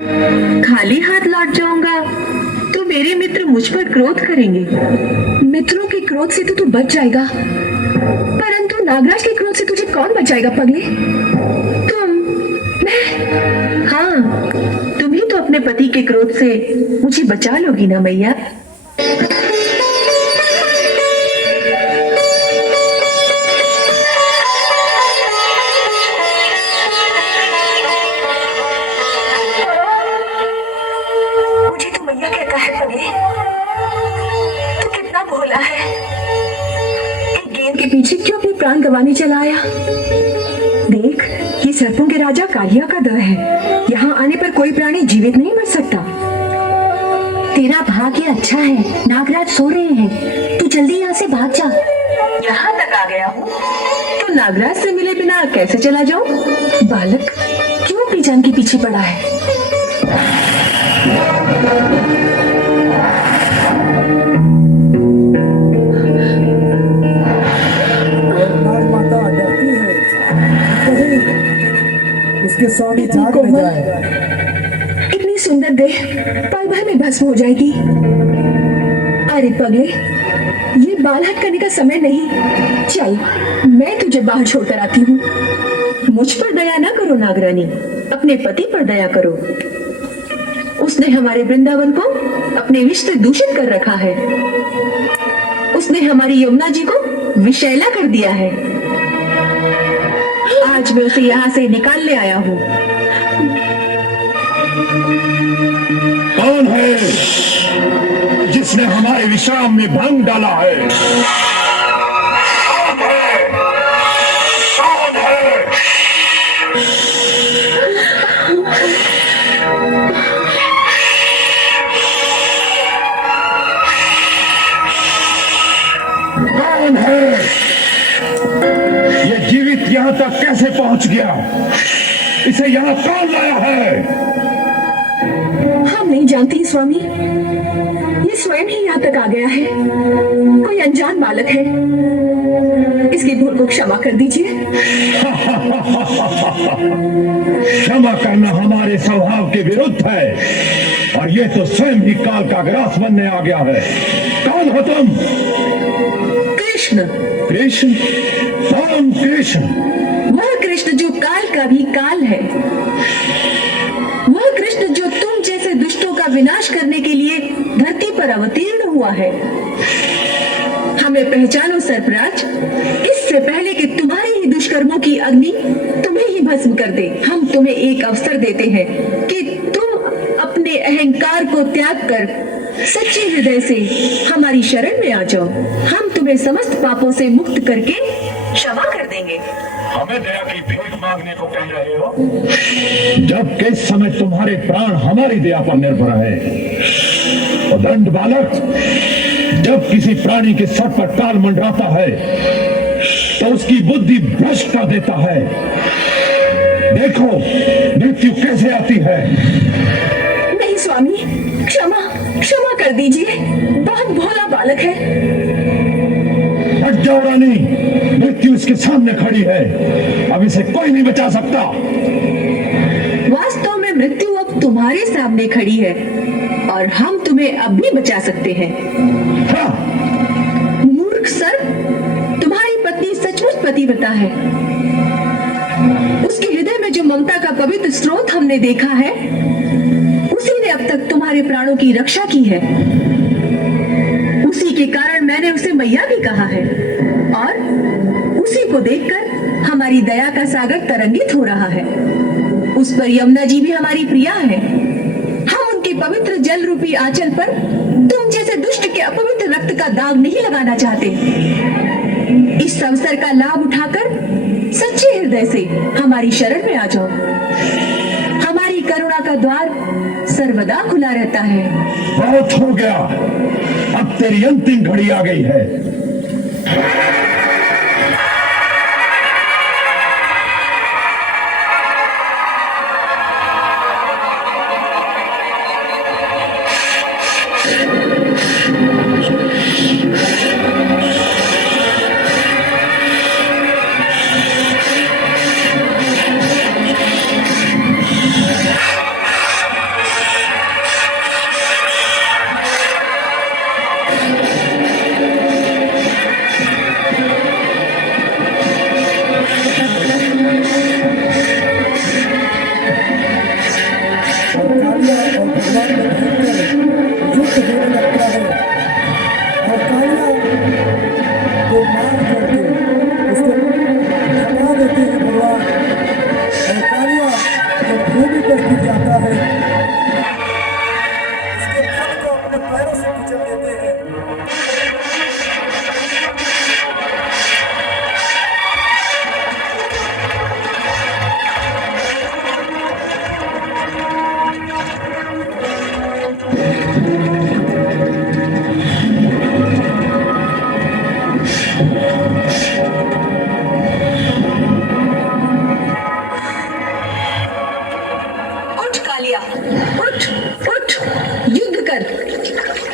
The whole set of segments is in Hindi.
खाली हाथ लौट जाऊंगा तो मेरे मित्र मुझ पर क्रोध करेंगे। मित्रों के क्रोध से तो तू बच जाएगा, परंतु नागराज के क्रोध से तुझे कौन बचाएगा पगले? तुम। मैं? हाँ, तुम ही तो अपने पति के क्रोध से मुझे बचा लोगी ना मैया। मुझे तो मैया कहता है पगले, तू कितना भोला है। एक गेंद के पीछे क्यों अपने प्राण गंवाने चला आया? देख, ये सर्पों के राजा कालिया का दर है। यहाँ आने पर कोई प्राणी जीवित नहीं मर सकता। तेरा भाग्य अच्छा है, नागराज सो रहे हैं। तू जल्दी यहाँ से भाग जा। यहाँ तक आ गया हूँ तो नागराज से मिले बिना कैसे चला जाऊं? बालक क्यों अपनी जान के पीछे पड़ा है? माता डरती है, कहीं उसके स्वामी जाग न जाए। इतनी सुंदर देह पल भर में भस्म हो जाएगी। अरे पगले, ये बाल हट करने का समय नहीं। चल, मैं तुझे बाहर छोड़कर आती हूँ। मुझ पर दया ना करो नागरानी, अपने पति पर दया करो। उसने हमारे वृंदावन को अपने विष से दूषित कर रखा है। उसने हमारी यमुना जी को विषैला कर दिया है। आज मैं उसे यहाँ से निकालने आया हूँ। कौन है जिसने हमारे विश्राम में भंग डाला है? कौन है? कौन है? ये जीवित यहाँ तक कैसे पहुंच गया? इसे यहाँ कौन लाया है? हम नहीं जानते स्वामी, ये स्वयं ही यहाँ तक आ गया है। कोई अनजान बालक है, इसकी भूल को क्षमा कर दीजिए। क्षमा करना हमारे स्वभाव के विरुद्ध है, और ये तो स्वयं ही काल का ग्रास बनने आ गया है। कौन हो तुम? कृष्ण। कृष्ण? कौन कृष्ण? वह कृष्ण जो काल का भी काल है। वह कृष्ण जो तुम जैसे दुष्टों का विनाश करने के लिए धरती पर अवतीर्ण हुआ है। हमें पहचानो सर्पराज, इससे पहले कि तुम्हारे ही दुष्कर्मों की अग्नि तुम्हें ही भस्म कर दे, हम तुम्हें एक अवसर देते हैं कि तुम अपने अहंकार को त्याग कर सच्चे हृदय से हमारी शरण में आ जाओ। हम तुम्हें समस्त पापों से मुक्त करके क्षमा कर देंगे। हमें दया की भीख मांगने को कह रहे हो? जब किस समय तुम्हारे प्राण हमारी दया पर निर्भर है। और दंड बालक, जब किसी प्राणी के सर पर काल मंडराता है तो उसकी बुद्धि भ्रष्ट कर देता है। देखो मृत्यु कैसे आती है। नहीं स्वामी, क्षमा क्षमा कर दीजिए। बहुत भोला बालक है। हट जाओ रानी, मृत्यु इसके सामने खड़ी है, अब इसे कोई नहीं बचा सकता। वास्तव में मृत्यु अब तुम्हारे सामने खड़ी है और हम तुम्हें अब भी बचा सकते हैं। हाँ। मूर्ख सर, तुम्हारी पत्नी सचमुच पतिव्रता है। उसके हृदय में जो ममता का पवित्र स्रोत हमने देखा है, उसी ने अब तक तुम्हारे प्राणों की रक्षा की है। उसी के कारण मैंने उसे मैया भी कहा है, और उसी को देखकर हमारी दया का सागर तरंगित हो रहा है। उस पर यमुना जी भी हमारी प्रिया है। हम उनके पवित्र जल रूपी आंचल पर तुम जैसे दुष्ट के अपवित्र रक्त का दाग नहीं लगाना चाहते। इस अवसर का लाभ उठाकर सच्चे हृदय से हमारी शरण में आ जाओ। हमारी करुणा का द्वार सर्वदा खुला रहता है। बहुत हो गया, अब तेरी अंतिम घड़ी आ गई है।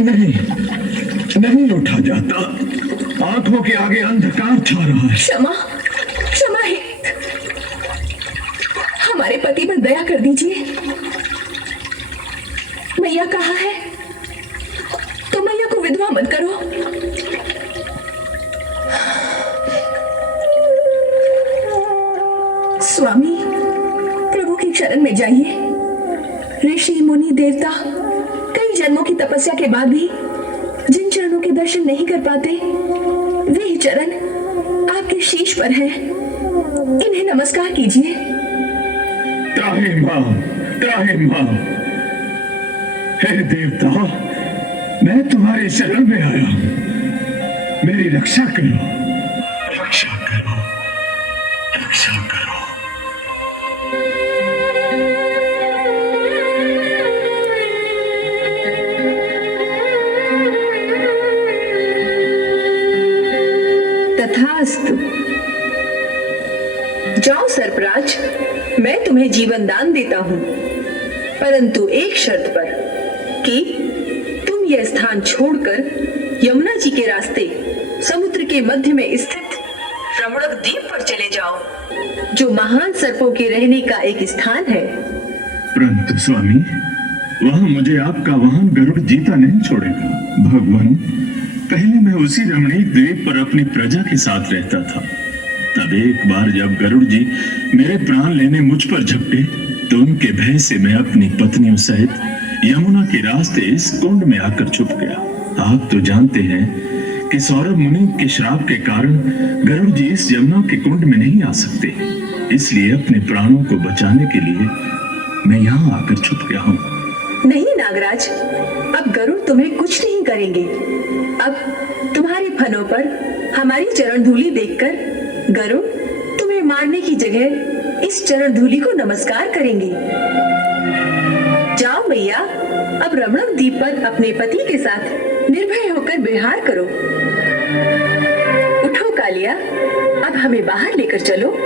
नहीं, नहीं उठा जाता। आंखों के आगे अंधकार छा रहा है। क्षमा, क्षमा है। हमारे पति पर दया कर दीजिए। मैया कहाँ है? तो मैया को विधवा मत करो। स्वामी, प्रभु की शरण में जाइए। ऋषि मुनि देवता कई जन्मों की तपस्या के बाद भी जिन चरणों के दर्शन नहीं कर पाते, वे चरण आपके शीश पर हैं। इन्हें नमस्कार कीजिए। त्राहिमाम, त्राहिमाम। हे देवता, मैं तुम्हारी शरण में आया हूं। मेरी रक्षा करो, रक्षा करो, रक्षा करो। तथास्तु। जाओ सर्पराज, मैं तुम्हें जीवन दान देता हूं, परंतु एक शर्त पर कि तुम यह स्थान छोड़कर यमुना जी के रास्ते समुद्र के मध्य में स्थित रमणक द्वीप पर चले जाओ, जो महान सर्पों के रहने का एक स्थान है। परंतु स्वामी, वहां मुझे आपका वाहन गरुड़ जीता नहीं छोड़ेगा। भगवान, पहले मैं उसी रमणीक द्वीप पर अपनी प्रजा के साथ रहता था। तब एक बार जब गरुड़ जी मेरे प्राण लेने मुझ पर झपटे, तो उनके भय से मैं अपनी पत्नियों सहित यमुना के रास्ते इस कुंड में आकर छुप गया। आप तो जानते हैं कि सौरभ मुनि के श्राप के कारण गरुड़ जी इस यमुना के कुंड में नहीं आ सकते। इसलिए अपने प्राणों को बचाने के लिए मैं यहाँ आकर छुप गया हूँ। नहीं नागराज, अब गरुड़ तुम्हें कुछ नहीं करेंगे। अब तुम्हारे फनों पर हमारी चरण धूलि देखकर गरुड़ तुम्हें मारने की जगह इस चरण धूलि को नमस्कार करेंगे। जाओ मैया, अब रमणक द्वीप पर अपने पति के साथ निर्भय होकर विहार करो। उठो कालिया, अब हमें बाहर लेकर चलो।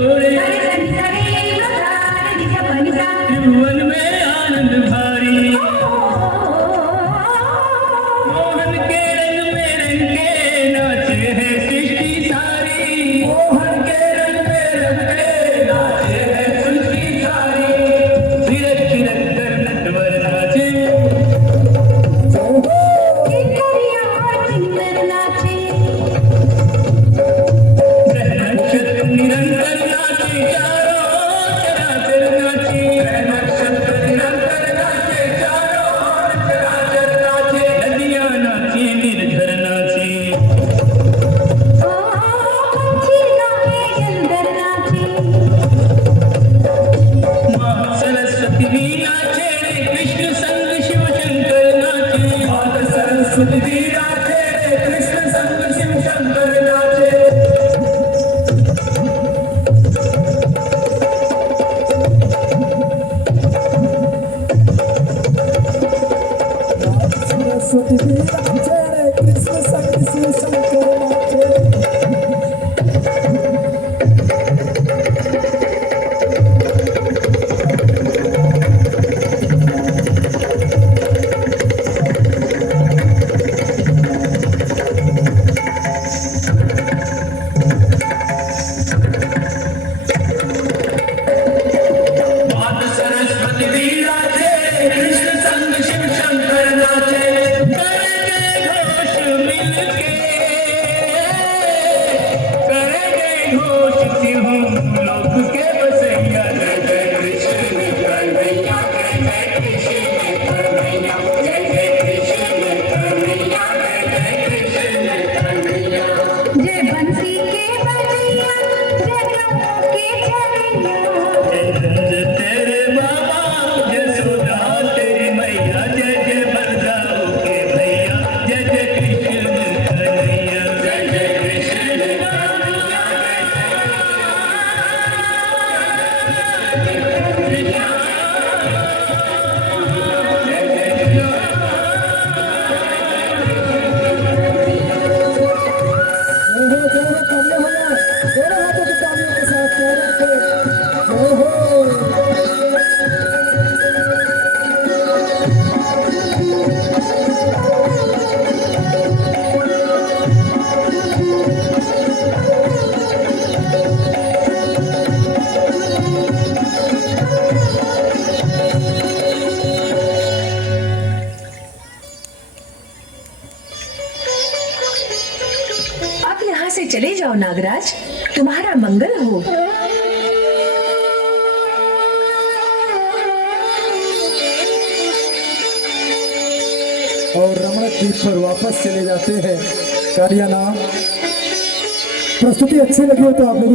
रे त्रिभुवन में आनंद भारी मोहन के रंग में रंगे नाचे है सृष्टि सारी मोहन के रंग में रंगे नाचे है सृष्टि सारी थिरक थिरक कर नटवर नाचे नक्षत्र निरंतर नाचे चारों चराचर नाचे नक्षत्र निरंतर नाचे चारों चराचर नाचे नदियां नाचे निर्झर नाचे माँ सरस्वती भी नाचे रे कृष्ण संग शिव शंकर नाचे माँ सरस्वती भी नाचे रे कृष्ण संग शिव शंकर नाचे सरस्वती भी नाचे रे कृष्ण संग शिव शंकर नाचे। मात सरस्वती भी नाचे कृष्ण संग शिव शंकर नाचे करेंगे घोष मिलके करेंगे घोष कि हम लोक के बसैया जय जय कृष्ण कन्हैया जय जय कृष्ण कन्हैया जय जय कृष्ण कन्हैया जय जय कृष्ण कन्हैया जय बंसी के बजैया जय गंगों के छलैया जय नंद तेरे बाबा यशोदा तेरी मैया जय जय बलदाऊ के भैया जय जय कृष्ण कन्हैया जय जय कृष्ण कन्हैया जय हो तालियां हो दोनों हाथों की तालियों के साथ प्यारों से जय हो। अब यहाँ से चले जाओ नागराज, तुम्हारा मंगल हो। और रमण द्वीप पर वापस चले जाते हैं। कालिया नाम प्रस्तुति अच्छी लगी हो तो आप मेरी